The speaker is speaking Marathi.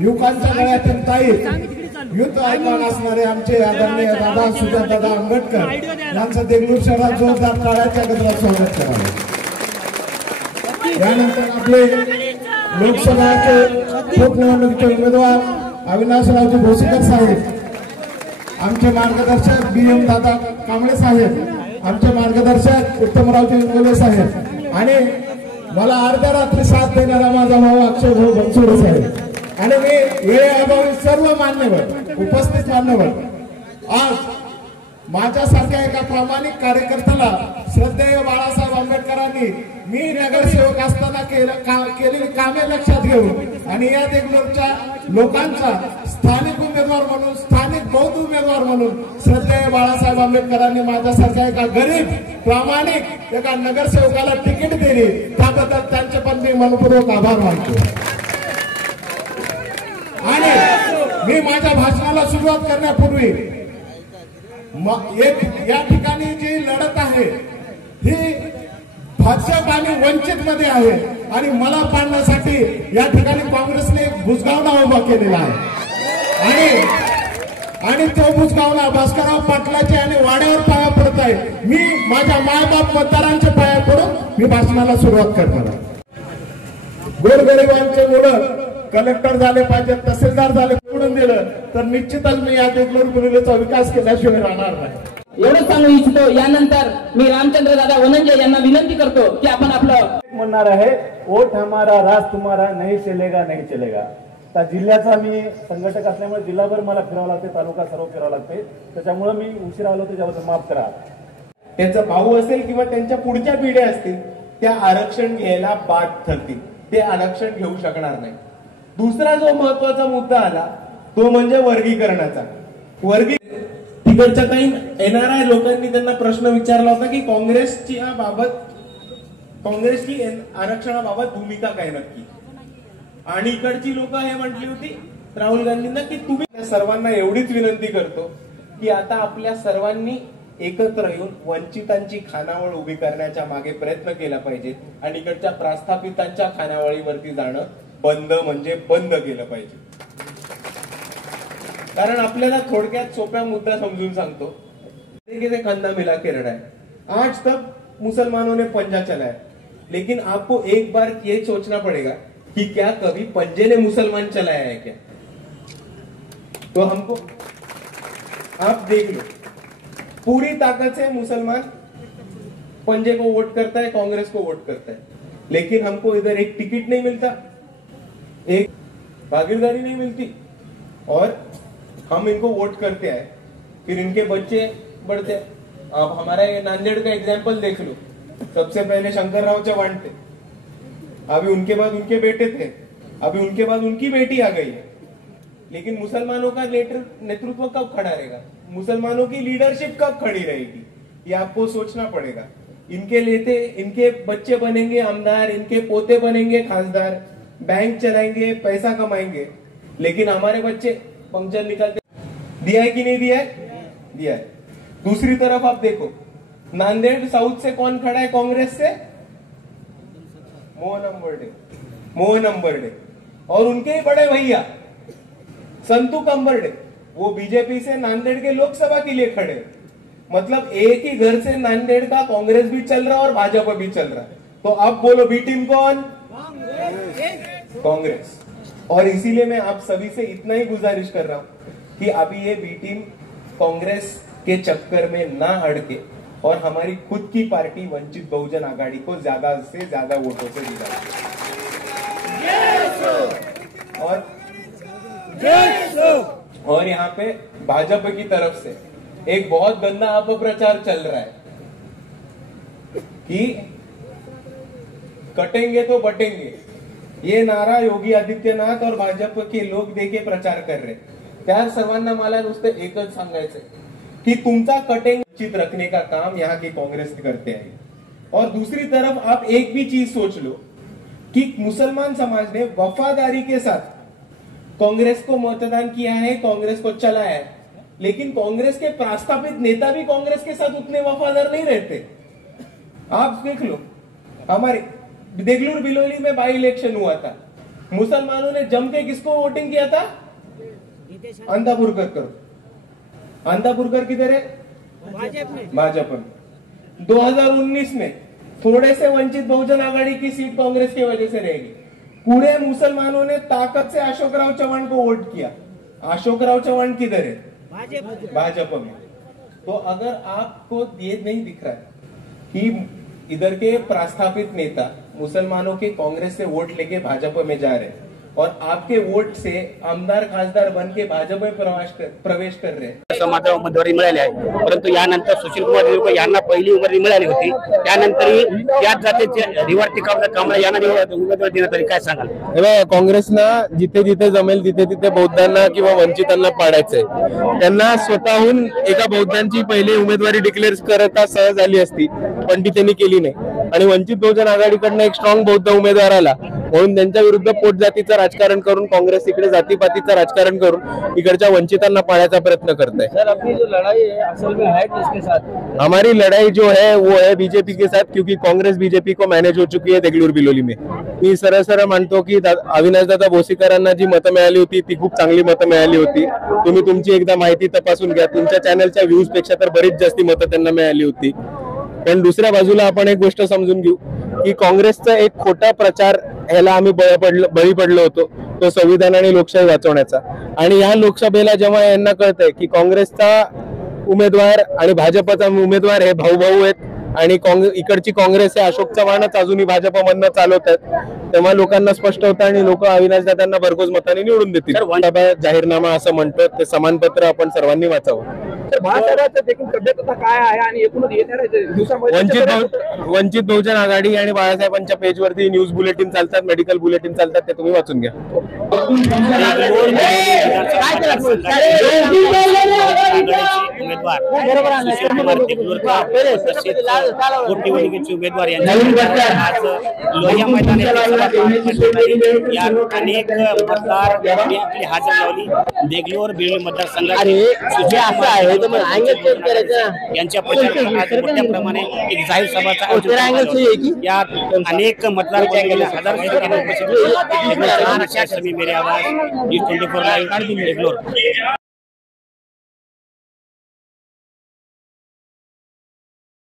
युवकांच्या गळ्यातून ताईत युद्ध ऐकून असणारे आमचे आदरणीय दादा सुजातदादा आंबेडकर यांचं देगलूर शहरात जोरदार टाळ्यांच्या गजरात स्वागत करावे। यानंतर आपले लोकसभाचे पोटनिवडणुकीचे उमेदवार अविनाशरावजी भोसीकर साहेब, आमचे मार्गदर्शक BM दादा कांबळे साहेब, आमचे मार्गदर्शक उत्तमरावजी इंगोले साहेब आणि मला अर्ध्या रात्री साथ देणारा माझा भाऊ अक्षय भाऊ बनसोडे साहेब आणि मी वेळेअभावी सर्व मान्यवर उपस्थित मान्यवर आज माझ्यासारख्या एका प्रामाणिक कार्यकर्त्याला श्रद्धेय बाळासाहेब आंबेडकरांनी मी नगरसेवक असताना केलेली कामे लक्षात घेऊन आणि या देगलूरच्या लोकांचा स्थानिक उमेदवार म्हणून स्थानिक बौद्ध उमेदवार म्हणून श्रद्धेय बाळासाहेब आंबेडकरांनी माझ्यासारख्या एका गरीब प्रामाणिक एका नगरसेवकाला तिकीट दिली त्याबद्दल त्यांचे पण मी मनपूर्वक आभार मानतो। आणि मी माझ्या भाषणाला सुरुवात करण्यापूर्वी या ठिकाणी जी लढत आहे ही भाजप आणि वंचित मध्ये आहे आणि मला पाडण्यासाठी या ठिकाणी काँग्रेसने एक बुजगावणा उभा केलेला आहे आणि तो बुजगावणा भास्करराव पाटलाचे आणि वाड्यावर पाया पडत आहे। मी माझ्या मायबाप मतदारांच्या पाया पडून मी भाषणाला सुरुवात करणार आहे। गोरगरिबांचे मुलं कलेक्टर झाले पाहिजेत, तहसीलदार झाले पडून दिलं तर निश्चितच मी या देगलूर बुलढाण्याचा विकास केल्याशिवाय राहणार नाही एवढं सांगू इच्छितो। यानंतर मी रामचंद्र दादा वनंजे यांना विनंती करतो की आपण आपलं म्हणणार आहे, वोट हमारा राज तुम्हारा नहीं चलेगा नहीं चलेगा। तर जिल्ह्याचा मी संघटक असल्यामुळे जिल्हाभर मला फिरावं लागते, तालुका सर्व फिरावं लागते, त्याच्यामुळे मी उशीर आलो त्याच्याबद्दल माफ करा। त्यांचा भाऊ असेल किंवा त्यांच्या पुढच्या पिढ्या असतील त्या आरक्षण घ्यायला बाद ठरतील, ते आरक्षण घेऊ शकणार नाही। दुसरा जो महत्वाचा मुद्दा आला तो म्हणजे वर्गीकरणाचा। तिकडच्या काही NRI लोकांनी त्यांना प्रश्न विचारला होता की काँग्रेसची आरक्षणाबाबत भूमिका काय नक्की, आणि इकडची लोक हे म्हटली होती राहुल गांधींना की तुम्ही सर्वांना एवढीच विनंती करतो की आता आपल्या सर्वांनी एकत्र येऊन वंचितांची खानावळ उभी करण्याच्या मागे प्रयत्न केला पाहिजे आणि इकडच्या प्रस्थापितांच्या खानावळीवरती जाणं बंद म्हणजे बंद केलं पाहिजे। कारण आपल्याला थोडक्यात सोप्या मुद्दा समजून सांगतो, कंधा मिला के लड़ा है, आज तक मुसलमानों ने पंजा चलाया, लेकिन आपको एक बार ये सोचना पड़ेगा कि क्या कभी पंजे ने मुसलमान चलाया है क्या? तो हमको आप देख लो, पूरी ताकत से मुसलमान पंजे को वोट करता है, कांग्रेस को वोट करता है, लेकिन हमको इधर एक टिकट नहीं मिलता, एक भागीदारी नहीं मिलती और हम इनको वोट करते हैं, फिर इनके बच्चे बढ़ते हैं। अब हमारा ये नांदेड़ का एग्जाम्पल देख लो, सबसे पहले शंकरराव चौहान थे, अभी उनके बाद उनके बेटे थे, अभी उनके बाद उनकी बेटी आ गई है, लेकिन मुसलमानों का नेतृत्व कब खड़ा रहेगा, मुसलमानों की लीडरशिप कब खड़ी रहेगी, ये आपको सोचना पड़ेगा। इनके बच्चे बनेंगे आमदार, इनके पोते बनेंगे खासदार, बैंक चलाएंगे, पैसा कमाएंगे, लेकिन हमारे बच्चे पंक्चर निकालते। दिया है कि नहीं दिया है? दिया है। दूसरी तरफ आप देखो, नांदेड़ साउथ से कौन खड़ा है कांग्रेस से? मोहन अंबरडे और उनके बड़े भैया संतू कंबरडे, वो बीजेपी से नांदेड़ के लोकसभा के लिए खड़े। मतलब एक ही घर से नांदेड़ का कांग्रेस भी चल रहा है और भाजपा भी चल रहा है। तो अब बोलो बी टीम कौन? कांग्रेस। और इसीलिए मैं आप सभी से इतना ही गुजारिश कर रहा हूं कि अभी ये बी टीम कांग्रेस के चक्कर में ना अड़के और हमारी खुद की पार्टी वंचित बहुजन आघाड़ी को ज्यादा से ज्यादा वोटों से जिताए। और यहाँ पे भाजपा की तरफ से एक बहुत गंदा अपप्रचार चल रहा है कि कटेंगे तो बटेंगे, ये नारा योगी आदित्यनाथ और भाजप के लोक देके प्रचार कर रहे। त्या सर्वांना मला नुसतं एकच सांगायचंय की तुमचा कटिंग चित रखने का काम यहाँ की कांग्रेस करते हैं। और दूसरी तरफ आप एक भी चीज सोच लो कि मुसलमान समाज ने वफादारी के साथ कांग्रेस को मतदान किया है, कांग्रेस को चलाया है, लेकिन कांग्रेस के प्रस्तापित नेता भी कांग्रेस के साथ उतने वफादार नहीं रहते। आप देख लो, हमारे देगलूर बिलोली में बाई इलेक्शन हुआ था, मुसलमानों ने जम के किसको वोटिंग किया था? अंधापुरकर करो। अंधापुरकर किधर है? भाजपा में। 2019 में थोड़े से वंचित बहुजन आघाड़ी की सीट कांग्रेस की वजह से रहेगी। पूरे मुसलमानों ने ताकत से अशोकराव चव्हाण को वोट किया। अशोकराव चव्हाण किधर है? भाजपा में। तो अगर आपको ये नहीं दिख रहा है कि इधर के प्रस्थापित नेता मुसलमानों के कांग्रेस से वोट लेके भाजपा में जा रहे हैं और आपके वोट से आमदार खासदार बन के भाजप में प्रवेश कर रहे हैं, मात्र उमेदवारी मिळाली आहे, परंतु यानंतर सुशील कुमार देवकर यांना पहिली उमेदवारी मिळाली होती, त्यानंतरही त्याच जातीचे रिव्हर्स टिकावलं कांबळे यांना उमेदवारी देण्यात आली, काय सांगाल? काँग्रेसनं जिथे जिथे जमेल तिथे तिथे बौद्धांना किंवा वंचितांना पाडायचंय. त्यांना स्वतःहून एका बौद्धांची पहिली उमेदवारी डिक्लेअर करता सहज आली असती, पण ती त्यांनी केली नाही. आणि वंचित बहुजन आघाडीकडनं एक स्ट्रॉंग बौद्ध उमेदवार आला म्हणून त्यांच्या विरुद्ध पोटजातीचं राजकारण करून काँग्रेस इकडे जातीपातीचं राजकारण करून इकडच्या वंचितांना पाळायचा प्रयत्न करते. सर, अपनी जो लड़ाई है असल में है किसके साथ? हमारी लड़ाई जो है वो है बीजेपी के साथ, क्योंकि कांग्रेस बीजेपी को मैनेज हो चुकी है देगलूर बिलोली में. मी सरळ सरळ मानतो की अविनाशदादा भोसीकरांना जी मतं मिळाली होती ती खूप चांगली मतं मिळाली होती. तुम्ही तुमची एकदा माहिती तपासून घ्या. तुमच्या चॅनलच्या व्ह्यूज पेक्षा तर बरीच जास्ती मतं त्यांना मिळाली होती. पण दुसऱ्या बाजूला आपण एक गोष्ट समजून घेऊ की काँग्रेसचा एक खोटा प्रचार ह्याला आम्ही बळी पडलो होतो, तो संविधान आणि लोकशाही वाचवण्याचा. आणि या लोकसभेला जेव्हा यांना कळतंय की काँग्रेसचा उमेदवार आणि भाजपचा उमेदवार हे भाऊ भाऊ आहेत आणि इकडची काँग्रेस हे अशोक चव्हाणच अजूनही भाजपमधनं चालवत आहेत, तेव्हा लोकांना स्पष्ट होतं आणि लोक अविनाशदादांना भरघोस मताने निवडून देतील. जाहीरनामा असं म्हणतो, ते समानपत्र आपण सर्वांनी वाचावं. काय आहे आणि एकूणच येणाऱ्या दिवसामध्ये वंचित बहुजन आघाडी आणि बाळासाहेबांच्या पेजवरती न्यूज बुलेटिन चालतात, मेडिकल बुलेटिन चालतात, ते तुम्ही वाचून घ्या. उमेदवार आज लोहिया मैदान अनेक मतदार हजर लावली. देगलूर बिलोली मतदारसंघात यांच्या प्रचारात मोठ्या प्रमाणे एक जाहीर सभाचा यात अनेक मतदार हजार मेरे आवाज 24 लाईव्ह देगलूर.